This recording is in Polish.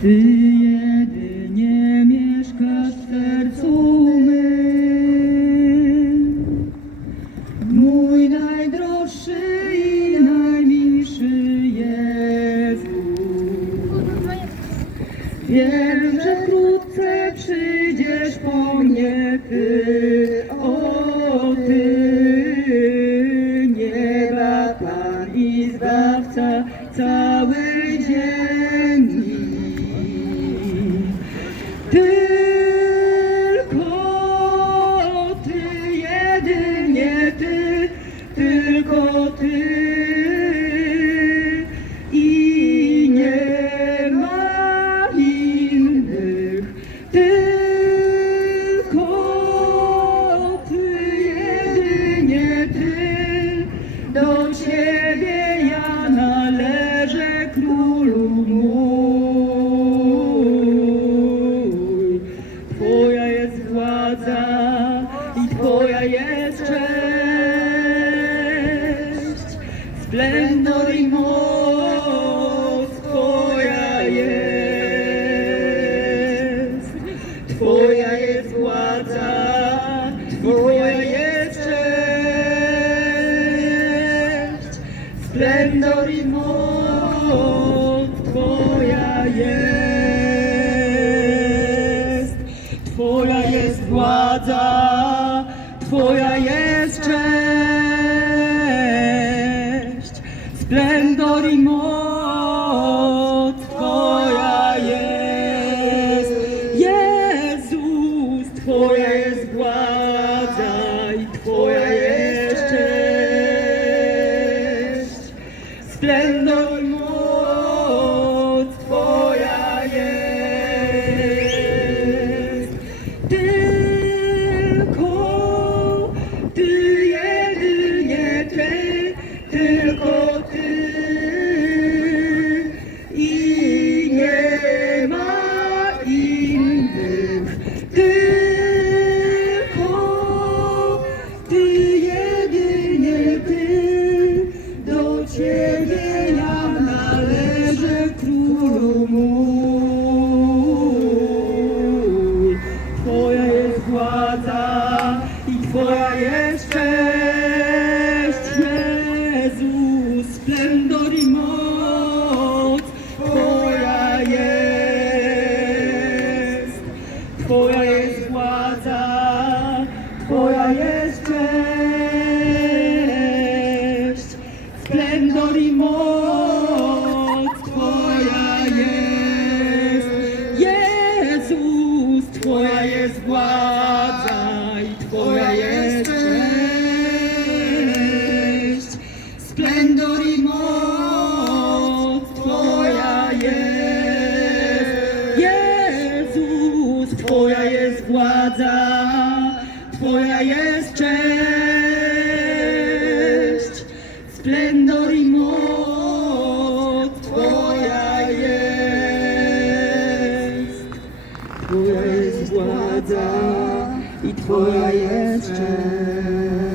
Ty jedynie mieszkasz w sercu mym. Mój najdroższy i najmilszy Jezu. Wiem, że wkrótce przyjdziesz po mnie, Ty, o Ty, nieba Pan i Zbawca całej ziemi. Tylko Ty, jedynie Ty, tylko Ty i nie ma innych. Tylko Ty, jedynie Ty, do Ciebie splendor i moc Twoja jest. Twoja jest władza, Twoja jest cześć, splendor i moc Twoja jest. Jezus, Twoja jest władza splendor i moc jest cześć, splendor i moc Twoja jest. Jezus, Twoja jest władza i Twoja jest cześć, splendor i moc Twoja jest. Jezus, Twoja jest władza, Twoja jest cześć, splendor i moc Twoja jest. Twoja jest władza i Twoja jest cześć.